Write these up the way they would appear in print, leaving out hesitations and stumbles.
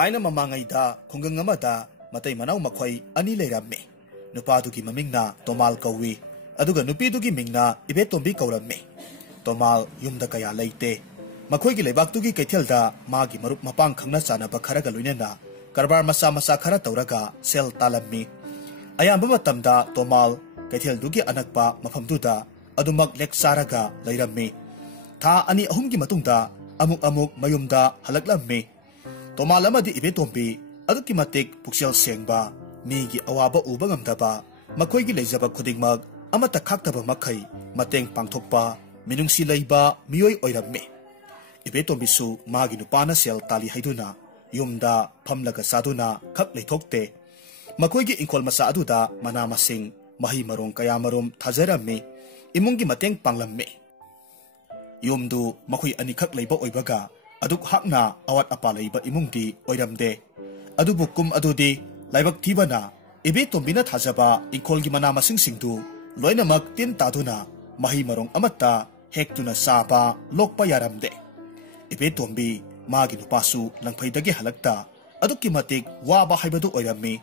Taina mamangayda khungang amada matay manaw makoy ani layramme. Nupadugi mamingna Tomal kawi. Aduga nupidugi mingna Ibetombi kauramme. Tomal yumda kaya layte. Makoy gi leibaktugi kaithelda magi marup mapang khangna chanaba kharaga loinena karbar masa masa khara tauraga sel talammi. Ayamba matamda Tomal kaitheldugi anakpa mafamduda adumak leksaraga layrammi. Tha ani ahumgi matungda amuk mayumda halaklammi. Tomal amadi Ibetombi aduki matik puksel sengba migi awaba uba ngamdaba makoy gi leijaba khudingmak amata khaktaba makai mateng pangthokpa minungsi leiba miyoi oirammi. Ibetombisu magi nupana sel tali haiduna yumda phamlaga saduna khak leithokte. Makoy gi ingkol masa aduda mana masing mahi marong kaya marum thajarammi imungi mateng panglammi. Yumdu makoy ani khak leiba oibaga aduk hakna awat apa leiba imungdi oiramde. Adubu kum adudi laibak thibana Ibetombina thajaba ingkol gi mana masing singdu loinamak tin taduna mahi marong amatta hektuna SABA lokpa yaramde. Ibetombi magi nupasu langphaidagi halakta aduki matik waba haibadu oirammi.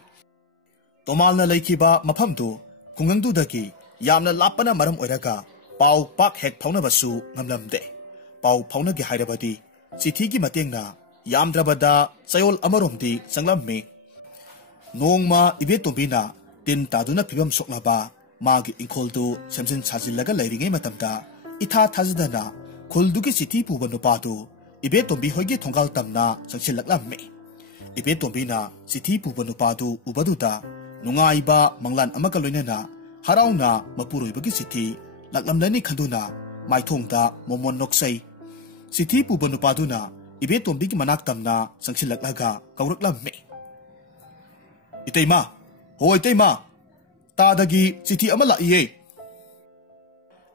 Tomalna laikiba mafamdu khungangdudagi yamna lapana maram oiraga pau pak hek phaunabasu ngamlamde. Pau phaunagi hairabadi chithigi matengna yamdrabada chayol amaromdi changlammi. Nongma Ibetombina tin taduna phibam soklaba magi ingkoldu semjin chajillaga lairingai matamda itha thajadana khuldugi chithi puba nupadu Ibetombi hoigi thongal tamna changchilaklammi. Ibetombina chithi puba nupadu ubaduda nungaiba manglan amaka loinena harauna mapuroibagi chithi laklamlani khanduna maithongda momon noksai. Chithi puba nupaduna Ibetombigi manak tamna changchilaklaga kauraklammi. Itaima, ho itaima, tadagi chithi ama laiye.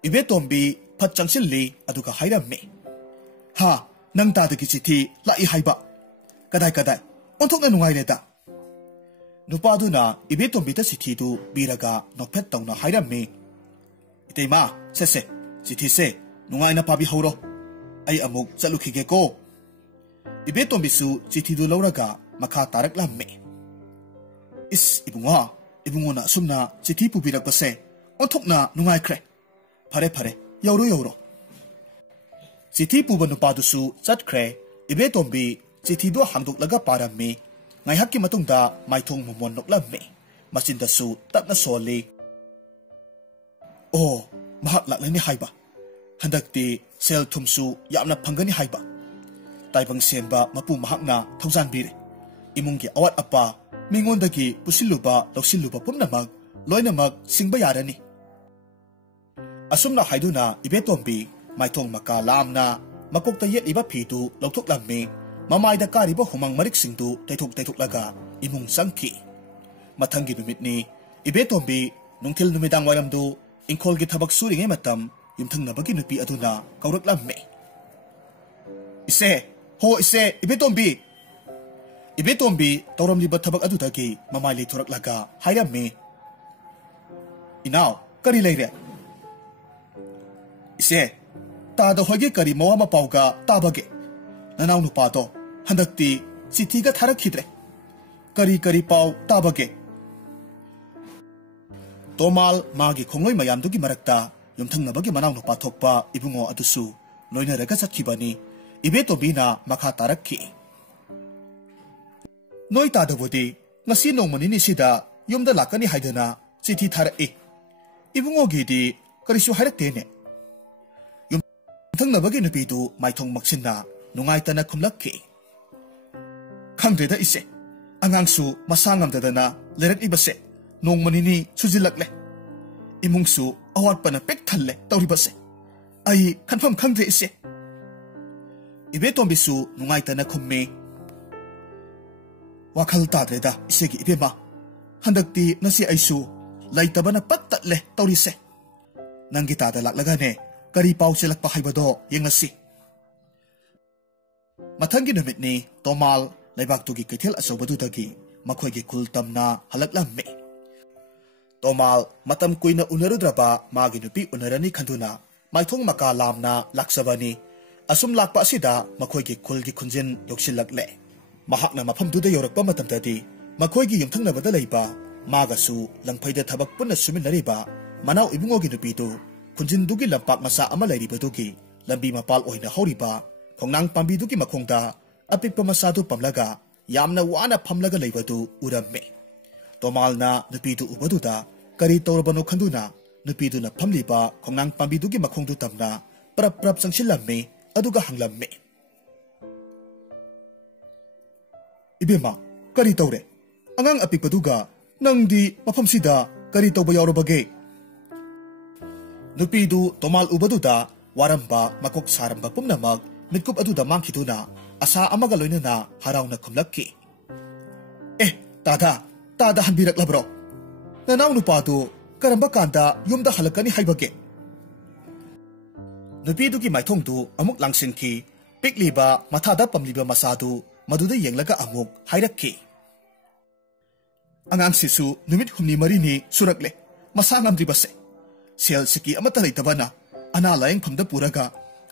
Ibetombi phat changchilli aduga hairammi. Ha, nang tadagi chithi lai haiba. Kadai, onthokna nungaireda. Nupaduna Ibetombi ta chithi du biraga nokphet tawna hairammi. Itaima, se, chithi se, nungaina pabi hauro. Ai amuk chalukhige ko. Ibetombisu chithi du lauraga makha taraklammi. Is ibunga sumna chithi pubirakpase onthokna nungaikre. Phare, yauro. Chithi puba nupadusu chatkre Ibetombi chithi do hangdoklaga parammi. Ngaihakki matungda maithong momon noklammi. Machindasu tapna soli. Oh, mahak laklani haiba. Handakti sel thumsu yamna phangani haiba. Taibang senba mapu mahakna thaujanbire. Imungi awat apa mingondagi pusiluba lausiluba pumnamak loinamak singba yarani. Asumna haiduna Ibetombi maithong maka lamna makokta yetliba phidu lauthoklammi. Mamaida kariba humang marik singdu taithok-laga imung sangki. Mathangi numitni Ibetombi nungthil numidang wairamdu ingkholgi thabak suringai matam yumthangnabagi nupi aduna kauraklammi. Ise Ibetombi. Ibetombi tauramliba thabak adudagi mamai leithoraklaga hairammi. Inaw, kari leire? Ise, tada hoige kari mawa mapauga tabage. Nanaw nupado handakti chithiga tharakhidre. Kari pau tabage. Tomal magi khongloi mayamdugi marakta yumthangnabagi manaw nupa thokpa ibungo adusu loinaraga chatkibani. Ibetombina makha tarakhi. Noi tadabodi ngasi nongmanini sida yumda lakani haidana chithi tharai. Ibungo gidi karisu hairatene. Yumthangnabagi nupidu maithong maksinna nungaitana khumlakhi. Khangdreda ise angangsu masangamdadana lerakibase nongmanini sujilakle. Imungsu awatpana pek thalle tauribase. Ai khanpham khangdre ise. Ibetombisu nungaitana khummi. Wakhal tadreda isegi ibema. Handakti nasi aisu laitabana pattatle taurise. Nangi tada laklagane kari pau silakpa haibado yengasi. Mathangi numitni Tomal laibaktugi kaithel asobadudagi makhoigi kultamna halaklammi. Tomal matam kuina unarudraba magi nupi unarani khanduna maithong maka lamna laksabani. Asum lakpa asida makhoigi khulgi khunjin yoksilakle. mahakna mafamduda yorakpa matamdadi makhoigi yumthangnabada leiba magasu langphaida thabak punna suminariba manau ibungogi nupitu khunjindugi lampak masa ama leiribadugi lambi mapal oina horiba khongnang pambidugi makhongda apikpa masadu pamlaga yamna wana phamlaga leibadu uramme tomalna nupitu ubaduda kari tawrabano khanduna nupiduna phamliba khongnang pambidugi makhongdu tamna prap prap sangsilamme aduga hanglamme ibema kari tawre angang apikpaduga nangdi mafamsida kari tawba yawrabage nupidu tomal ubaduda waramba makok saramba pumnamak mitkup aduda mangkhiduna asa amaga loinana harauna khumlakki tada hanbiraklabro nanaw nupadu karamba kanda yumda halakani haibage nupidugi maithongdu amuk langsinki pikliba mathada pamliba masadu maduda yenglaga amuk hairakki angang sisu numit humni marini surakle masangam dribase sel siki amata leitabana ana laing phamda puraga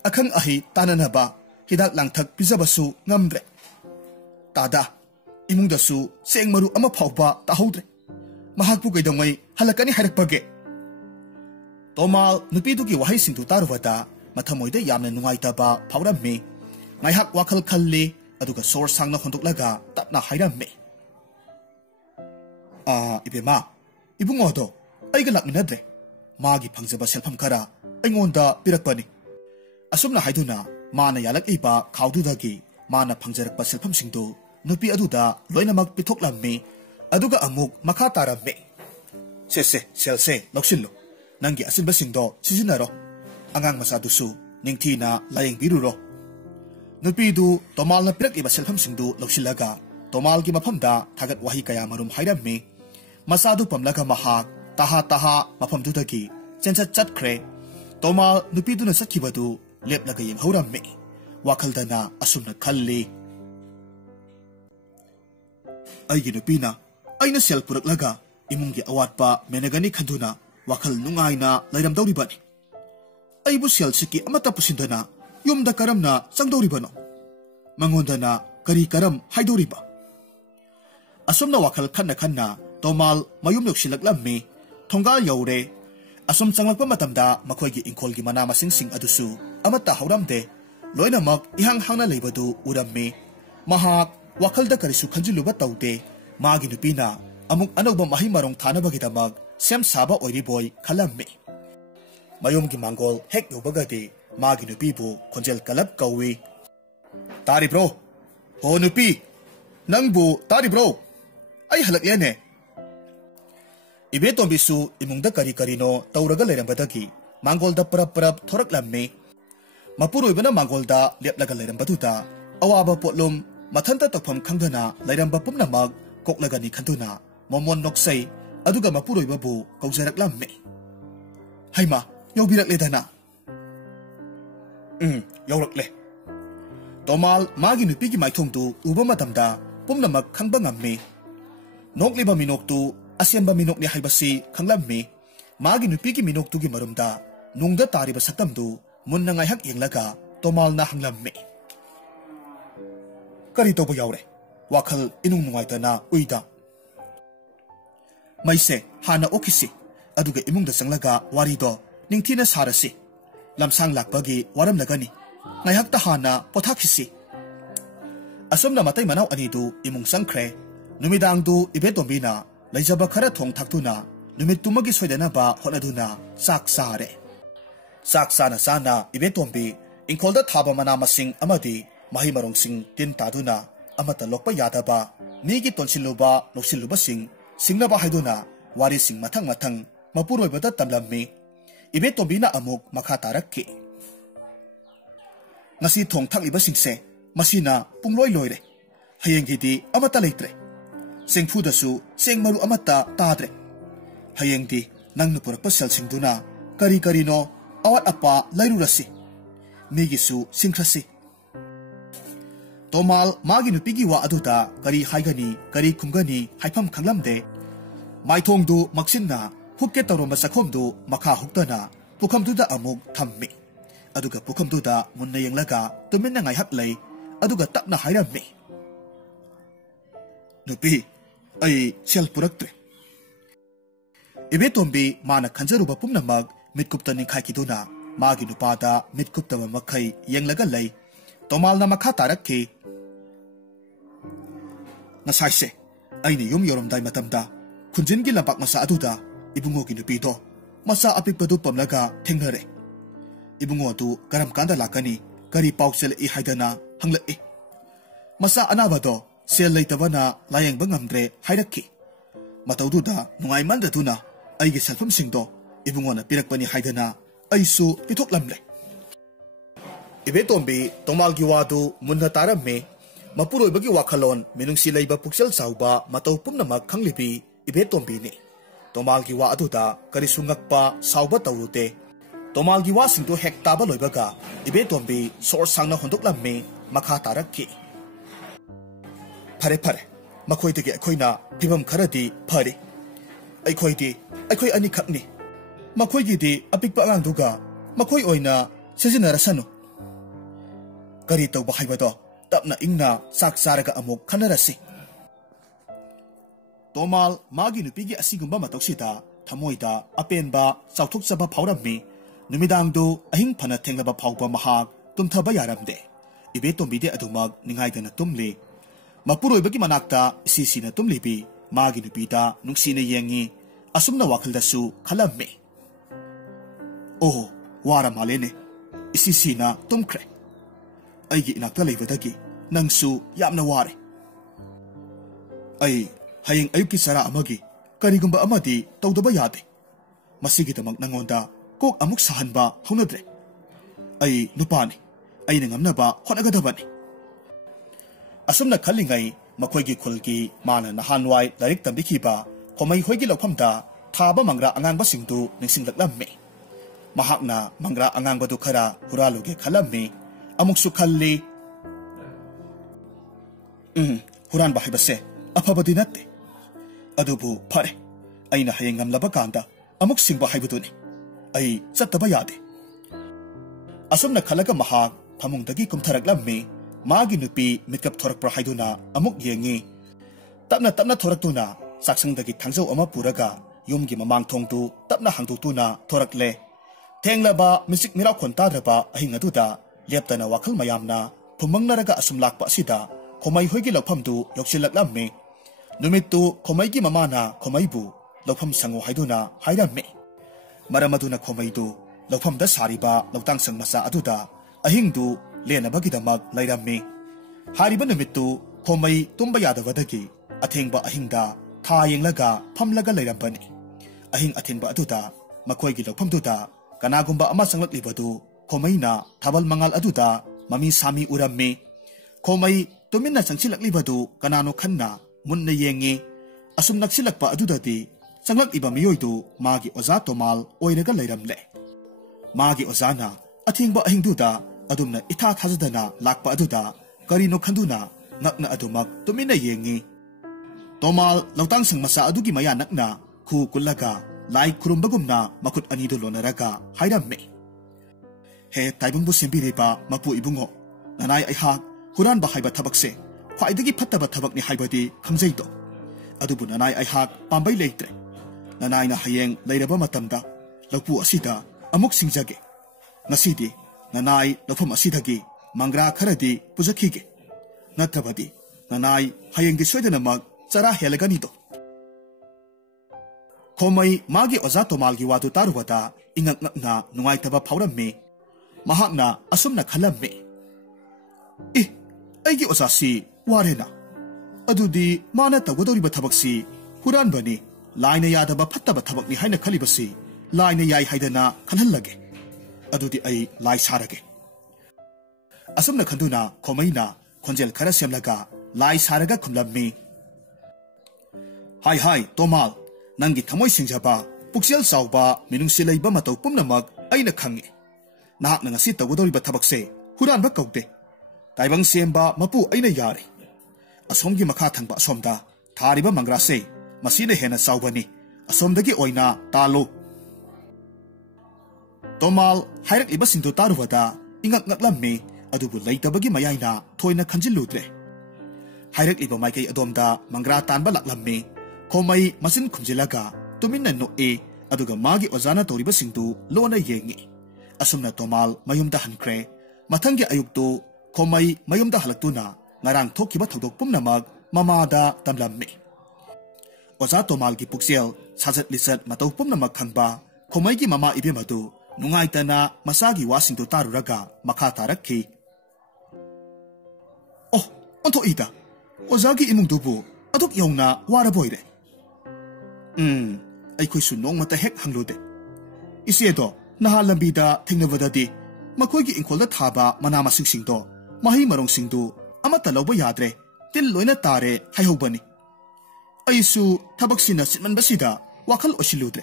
akhang ahi tananaba hidak langthak pijabasu ngamdre tada imungdasu sengmaru ama phawba tahodre mahakpu kaidamai halakani hairakpage tomal nupidugi wahai singtu tarwada mathamoida yamna nungaitaba phawramme ngaihak wakhal khalli aduga sor sangna hondoklaga tapna hairamme ibema ibungodo aiga lakminadre magi phangjaba selpham khara aingonda pirakpani asumna haiduna mana yalak iba khawdudagi mana phangjarakpa selpham singdu nupi aduda loinamak pithoklamme aduga amuk makha taramme selse loksillo nangi asinba singdo sijinaro angang masadusu ningthina layeng biruro nupidu tomalna pirakliba selpham singdu loksilaga tomalgi mafamda thagat wahi kaya marum hairamme masadu pamlaga mahak taha mafamdudagi chencha chatkre tomal nupiduna sakhibadu leplaga yenghuramme wakhaldana asumna khalli aigi nupina aina sel puraklaga imungi awatpa menagani khanduna wakhal nungaina lairamdawribani aibu sel siki amata pusindana yumda karamna changdawribano mangondana kari karam haidoriba asumna wakhal khanna tomal mayum yoksilaklammi thongal yaure asum changlakpa matamda makhoigi ingkholgi mana masing sing adusu amata hauramde loinamak ihang hangna leibadu uramme mahak wakhalda karisu khanjiluba tawde magi nupina amuk anogba mahi marong thanabagidamag sem saba oiri boy khalamme mayumgi mangol hek yobagade magi nupibu khonjel kalap kawi tari bro ho nupi nangbu tari bro ai halakyane ibe tombisu imungda karino tawraga leirambadagi mangolda parap thoraklamme mapuroibana mangolda leplaga leirambatuta awaba potlum mathanta tokpham khangdana leiramba pumnamak koklagani khanduna momon noksai aduga mapuroibabu kaujaraklamme haima yawbirakledana yawrakle tomal magi nupigi maithongdu uba matamda pumnamak khangba ngamme nokliba minoktu asemba minokni haibasi khanglamme magi nupigi minoktugi marumda nungda tariba saktamdu munna ngaihak yenglaga tomalna hanglamme kari tobo yawre wakhal inung nungaitana uida maise hana okisi aduga imungda changlaga warido ningthina sarasi lamsang lakpagi waram lagani ngaihakta hana pothakisi asomna matai manau anidu imung sangkhre numidangdu ibetombina laijaba khara thong thaktuna numit tumagi soidana ba honaduna sak sana ibetombi ingkholda thaba mana masing amadi mahi marong sing tin taduna amata lokpa yadaba migi tonsiluba noksiluba singnaba haiduna wari sing mathang mapuroibada tamlammi ibetombina amuk makha tarakki ngasi thong thakliba singse masina pungloi loire hayengidi amata leitre sengphudasu sengmaru amata tadre hayengdi nangnu purakpa sel singduna kari no awat apa lairurasi migisu singkrasi tomal magi nupigi wa aduta kari haigani kari kumgani haifam khanglamde maithongdu maksinna hukke tawromba sakhomdu makha huktana pukhamduda amuk thammi aduga pukhamduda munna yenglaga tuminna ngai hak lei aduga takna hairammi Nupi, ay sel puraktre. Ibe tombi mana kanjaruba pumnamag mitkupta ni khaikiduna magi nupada mitkupta makai yenglaga lay tomal na makha tarakki nasaise aini yum yoromdai matamda khunjin gi lampak masa aduda ibungo gi nupi do masa apikpadu pamlaga thengnare ibungo tu karam kanda lakani kari pausel I haidana hangla e masa anabado sel leitabana layeng bangamdre hairakki mataududa nungai mandaduna aigi salfam singdo ibungona pirakpani haidana aisu pitoklamle ibe tombi tomal gi wadu munna taramme mapuroi bagi wakhalon minungsi leiba puksel sauba matau pumnama khanglibi ibe tombi ni tomal gi wa aduda kari sungakpa sauba tawute tomal gi wa singdo hektaba loibaga ibe tombi sor sangna hondoklamme makha tarakki phare phare makhoi tege khoina pibam kharadi phare akhoi ani khakni makhoi gi di apikpa ang duga makhoi oina sejinarasanu kari tawba haibado tapna ingna sak saraga amuk khanarasi tomal magi nupigi asigumba matoksita thamoida apenba chauthok chaba phaurammi numidang du ahing phana thenglaba phauba mahak tumthaba yaramde ibe tombide adumak ningaidana tumli mapuroibagi manakta sisina tumlibi magi nupida nungsine yengi asumna wakhaldasu khalamme oh wara malene isisina tumkre aigi inakta leibadagi nangsu yamna ware ai hayeng ayuki sara amagi karigumba amadi tawdaba yade masigi tamak nangonda kok amuk sahanba haunadre ai nupani ai ngamnaba honagadabani asumna khalingai makhoigi khulgi mana nahanwai larik tambikhiba khomai hoigi lokhamda thaba mangra angang basingdu ningsinglaklamme mahakna mangra angang badu khara huraluge khalamme amuksu khalli huran ba haibase afabadi natte adubu phare aina hayengam laba kanda amuk singba haibuduni ai chattaba yade asumna khalaga mahak phamungdagi kumtharaklamme magi nupi mikap thorakpra haiduna amuk yengi tapna thoraktuna saksangdagi thangjau ama puraga yumgi mamang thongtu tapna hangdutuna thorakle thenglaba misik mira khontadraba ahingaduda leptana wakhal mayamna phummangnaraga asumlakpa asida khomai hoigi lokphamdu yoksilaklamme numittu khomaigi mamana khomaibu lokpham sango haiduna hairamme maramaduna khomaidu lokphamda sariba loktang sangmasa aduda ahingdu lenabagidamak lairamme hariba numittu khomai tumba yadavadagi athengba ahingda tha yenglaga phamlaga lairambani ahing athenba aduda makhoigi lokphamduda kanagumba ama sanglakliबadu khomaina thabal mangal aduda mami sami uramme khomai tuminna changchilakliबadu kanano khanna munna yengi asum naksilakpa adudadi changlakliba miyoidu magi oja tomal oiraga lairamle magi ojana athingba ahingduda adumna itha thajadana lakpa aduda karino khanduna nakna adumak tuminna yengi tomal lautang singmasa adugi maya nakna khu kullaga lai khurumbagumna makut anidu lonaraga hairamme he taibungbu sembiriba mapu ibungo nanai aihak huranba haiba thabakse khwaidagi phattaba thabakni haibadi khamjaido adubu nanai aihak pambai leitre nanai na hayeng leiraba matamda lakpu asida amuk singjage ngasidi nanai lofam asidagi mangra kharadi pujakhige natrabadi nanai hayenggi soidanamak chara helaganido khomai magi oja tomalgi wadu tarubada ingak ngakna nungaitaba phauramme mahakna asumna khalamme aigi osasi warena adudi mana tagodoriba thabaksi huranbani laina yadaba phattaba thabakni haina khalibasi laina yai haidana khalhallage adudi ai lai sarage asumna khanduna khomaina khonjel khara semlaga lai saraga khumlammi hai tomal nangi thamoi singjaba puksel sauba minungsi leiba matau pumnamak aina khangi nahak na ngasi tagodoriba thabakse huranba kaude taibang semba mapu aina yare asomgi makha thangba asomda thariba mangrase masina hena saubani asomdagi oina talo tomal hairak iba sindu tarwada ingak ngaklamme adubu leitabagi mayaina thoina khanjiludre hairek liba maikei adomda mangra tanba laklami khomai masin khumjilaga tuminna no e aduga magi ozana toriba singdu lona yengi asumna tomal mayumda hankre mathangi ayuktu khomai mayumda halaktuna ngarang thokiba thodok pumnamag mamada tamlammi oza tomal gi puksel sajat lisat matau pumnamag khangba khomai gi mama ibe madu nungaitana masagi wasingdu taruraga makha tarakhi oh onto ida oza gi imung dubu aduk yongna wara boire ꯑꯩꯈꯣꯏ ꯁꯨ ꯅꯣꯡꯃꯇ ꯍꯦꯛ ꯍꯪꯂꯨꯗꯦ ꯏꯆꯦꯗꯣ ꯅꯍꯥꯟ ꯂꯝꯕꯤꯗ ꯊꯦꯡꯅꯕꯗꯗꯤ ꯃꯈꯣꯏꯒꯤ ꯏꯪꯈꯣꯜꯗ ꯊꯥꯕ ꯃꯅꯥ ꯃꯁꯤꯡꯁꯤꯡꯗꯣ ꯃꯍꯩ ꯃꯔꯣꯡꯁꯤꯡꯗꯨ ꯑꯃꯠꯇ ꯂꯧꯕ ꯌꯥꯗ꯭ꯔꯦ ꯇꯤꯜ ꯂꯣꯏꯅ ꯇꯥꯔꯦ ꯍꯥꯏꯍꯧꯕꯅꯤ ꯑꯩꯁꯨ ꯊꯕꯛꯁꯤꯅ ꯆꯤꯟꯃꯟꯕꯁꯤꯗ ꯋꯥꯈꯜ ꯑꯣꯏꯁꯤꯜꯂꯨꯗ꯭ꯔꯦ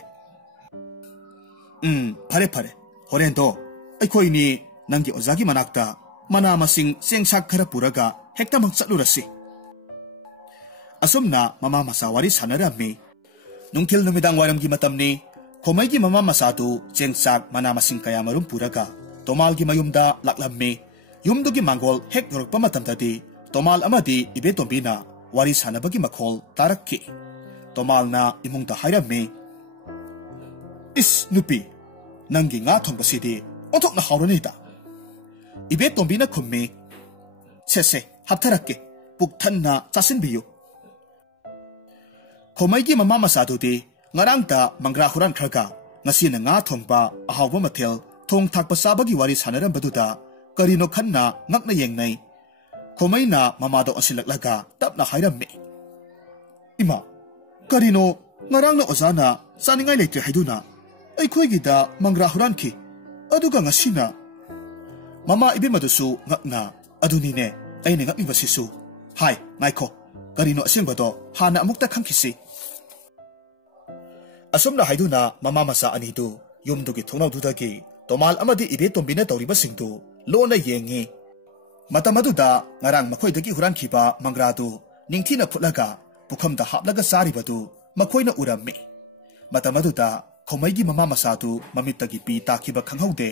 ꯐꯔꯦ ꯐꯔꯦ ꯍꯣꯔꯦꯟꯗꯣ ꯑꯩꯈꯣꯏꯅꯤ ꯅꯪꯒꯤ ꯑꯣꯖꯥꯒꯤ ꯃꯅꯥꯛꯇ ꯃꯅꯥ ꯃꯁꯤꯡ ꯆꯦꯡꯁꯥꯛ ꯈꯔ ꯄꯨꯔꯒ ꯍꯦꯛꯇꯃꯛ ꯆꯠꯂꯨꯔꯁꯤ ꯑꯁꯨꯝꯅ ꯃꯃꯥ ꯃꯆꯥ ꯋꯥꯔꯤ ꯁꯥꯟꯅꯔꯝꯃꯤ ꯅꯨꯡꯊꯤꯜ ꯅꯨꯃꯤꯗꯥꯡ ꯋꯥꯏꯔꯝꯒꯤ ꯃꯇꯝꯅꯤ ꯈꯣꯃꯩꯒꯤ ꯃꯃꯥ ꯃꯆꯥꯗꯨ ꯆꯦꯡꯆꯥꯛ ꯃꯅꯥ ꯃꯁꯤꯡ ꯀꯌꯥ ꯃꯔꯨꯝ ꯄꯨꯔꯒ ꯇꯣꯃꯥꯜꯒꯤ ꯃꯌꯨꯝꯗ ꯂꯥꯛꯂꯝꯃꯤ ꯌꯨꯝꯗꯨꯒꯤ ꯃꯥꯡꯒꯣꯜ ꯍꯦꯛ ꯌꯧꯔꯛꯄ ꯃꯇꯝꯗꯗꯤ ꯇꯣꯃꯥꯜ ꯑꯃꯗꯤ ꯏꯕꯦꯇꯣꯝꯕꯤꯅ ꯋꯥꯔꯤ ꯁꯥꯟꯅꯕꯒꯤ ꯃꯈꯣꯜ ꯇꯥꯔꯛꯈꯤ ꯇꯣꯃꯥꯜꯅ ꯏꯃꯨꯡꯗ ꯍꯥꯏꯔꯝꯃꯤ ꯏꯁ ꯅꯨꯄꯤ ꯅꯪꯒꯤ ꯉꯥ ꯊꯣꯡꯕꯁꯤꯗꯤ ꯑꯣꯟꯊꯣꯛꯅ ꯍꯥꯎꯔꯅꯤꯗ ꯏꯕꯦꯇꯣꯝꯕꯤꯅ ꯈꯨꯝꯃꯤ ꯁꯦ ꯍꯥꯞꯊꯔꯛꯀꯦ ꯄꯨꯛ ꯊꯟꯅ ꯆꯥꯁꯤꯟꯕꯤꯌꯨ khomai mama masadudi ngarangta mangra huran kharga ngasina nga thongba ahawba mathel thong thakpa sabagi wari sanaram baduda karino khanna ngakna yengnai khomai na mama do asilaklaga tapna hairammi ima karino ngarangna ozana saningai leitre haiduna aikhoi da mangra huran ki aduga ngasina mama ibe madusu ngakna adunine aine ngakni basisu hai ngaikho karino asengbado hana amukta khangkisi asumna haiduna mama masa anidu yumdugi thonawdudagi tomal amadi ibetombina tawribasingdu lona yengi matamaduda ngarang makhoidagi hurankhiba mangradu ningthina phutlaga pukhamda haplaga saribadu makhoina urammi matamaduda khomaigi mama masadu mamittagi pi takhiba khanghaude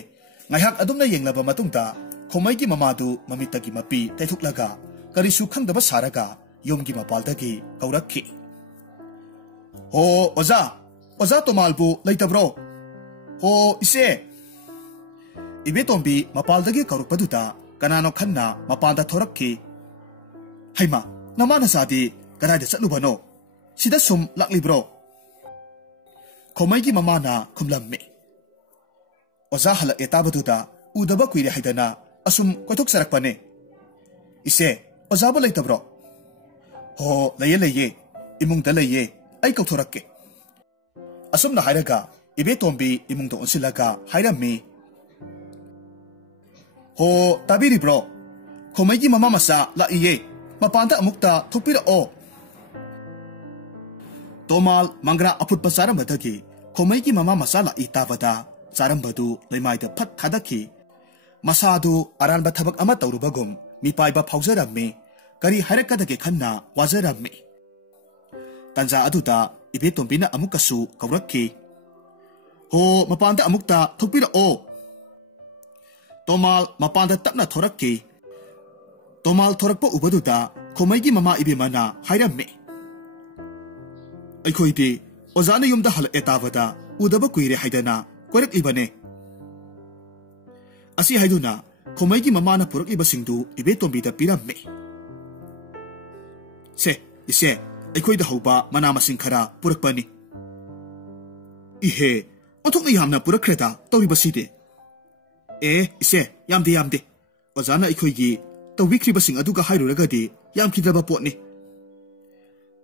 ngaihak adumna yenglaba matungda khomaigi mamadu mamittagi mapi taithuklaga karisu khangdaba saraga yumgi mapaldagi kaurakhi ho oza tomalbu leitabro ho ise ibetombi mapaldagi kaurukpaduda kanano khanna mapanda thorakki haima namana sadi kanada chatlubano sida sum laklibro khomaigi mamana khumlamme oza hala etabaduda udaba kuire haidana asum koithok sarakpane ise oza bo leitabro ho leye imungda leye ai kauthorakke asumna hairaga ibetombi imungdo onsilaga hairammi ho tabiri bro khomaigi mama masa la iye mapanda amukta thopira o tomal mangra aput pasaram badagi khomaigi mama masa la itabada charambadu leimaida phat thadaki masadu aranba thabak ama tawrubagum mipaiba phaujarammi kari hairakadagi khanna wajarammi tanja aduda ibetombina amukasu kaurakki ho mapanda amukta thopira o tomal mapanda tapna thorakki tomal thorakpa ubaduda khomaigi mama ibe mana hairammi aikhoidi ozana yumda hal etavada udaba kuire haidana korak ibane asi haiduna khomaigi mama na purak ibasingdu ibetombida pirammi se ise aikhoida hauba mana masing khara purakpani ihe othokna yamna purakhreda tawribaside ise yamde ozana aikhoigi tawikhribasing aduga hairuragadi yamkhidaba potni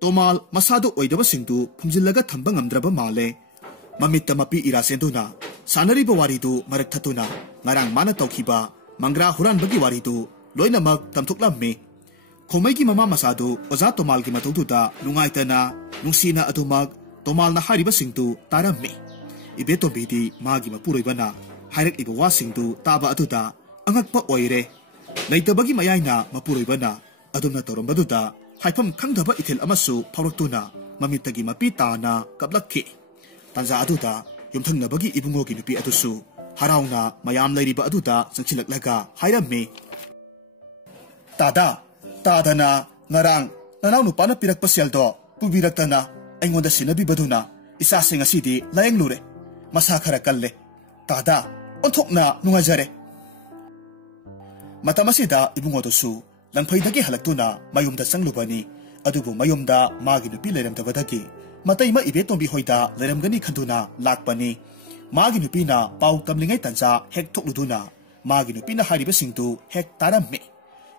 tomal masado oidaba singdu phumjillaga thamba ngamdraba male mamitta mapi irasenduna sanariba waridu marak thatuna ngarang mana tawkhiba mangra huranbagi waridu loinamak tamthuklammi khomaigi mama masadu oza tomal gi mathududa nungaitana nungsina adumag tomal na hariba singdu tarammi ibetombi magi mapuroibana hairak iba wasingdu taba aduda angakpa oire leitabagi mayaina mapuroibana adumna torombaduda haifam khangdaba ithel amasu phawraktuna mamittagi mapi tana kaplakki tanja aduda yumthangnabagi ibungogi nupi adusu harauna mayam leiriba aduda changchilaklaga hairammi tada tadana ngarang nanaw nupana pirakpa seldo pubiraktana aingonda sinabibaduna isasing asidi layang lure masa khara kalle tada onthokna nungajare matamasida ibungodosu langphaidagi halaktuna mayumda changlubani adubu mayumda magi nupi leramdabadagi mataima ibe tombi hoida leramgani khanduna lakpani magi nupina pau tamlingai tanza hek thokluduna magi nupina hariba singtu hek taramme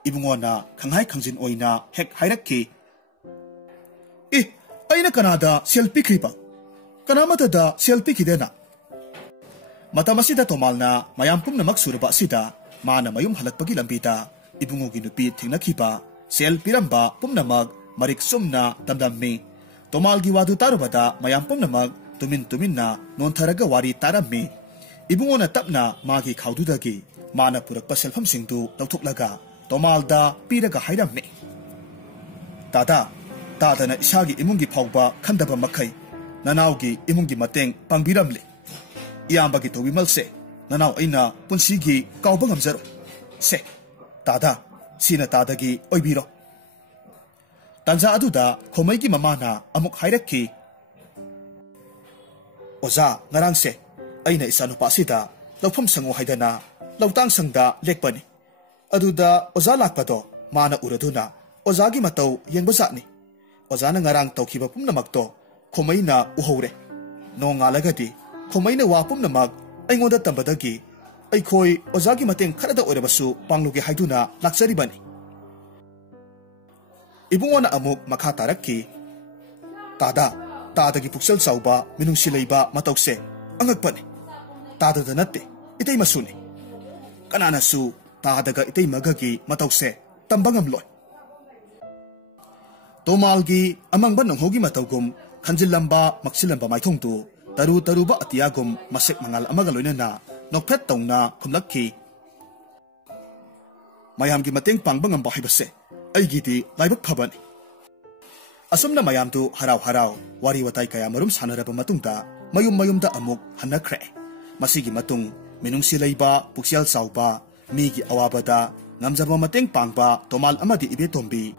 ibungona khanghai khangjin oina hek hairakki aina kanada selfie kripa kanamata da selfie kidena matamasida tomalna mayam pumnamak surba sida mana mayum halakpagi lambita ibungogi nupi thingnakhiba sel piramba pumnamak marik sumna damdammi tomalgi wadu tarubada mayam pumnamak tuminna nontharaga wari tarammi ibungona tapna magi khawdudagi mana purakpa selfam singdu lawthuklaga tomalda piraga hairammi tadana isagi imungi phawba khandaba makhai nanawgi imungi mateng pangbiramli iyambagi tobimalse nanaw aina punsigi kawba ngamjaro se tada sina tadagi oibiro tanja aduda khomaigi mamana amuk hairakki oza ngarangse aina isanu pasida lawpham sangu haidana lawtang sangda lekpani aduda oza lakpado mana uraduna ozagi matau yengbasatni ozana ngarang tawkhiba pumnamakto khomaina uhore nongalagadi khomaina wa pumnamak aingoda tambadagi aikhoi ozagi mateng kharada oirabasu pangluge haiduna laksaribani ibungona amuk makha tarakki tadagi puksel sauba minungsi leiba matause angakpani tadada natte itay masuni kananasu tadaga itay magagi matause tambangamloy tomalgi amangba nonghogi matawgum khanjilamba maksilamba maithongtu taruba atiyagum masek mangal amaga loinana nokphet tongna khumlakki mayamgi mateng pangbangam bahibase aigidi laibak phabani asumna mayamtu harau wari watai kaya marum sanaraba matungda mayumda amuk hanakre masigi matung minungsi leiba puksial sauba migi awabada ngamjaba mateng pangba tomal amadi ibe tombi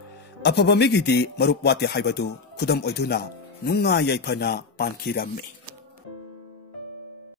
afaba migidi marup wate haibadu khudam oiduna nunga yaifana pankhirammi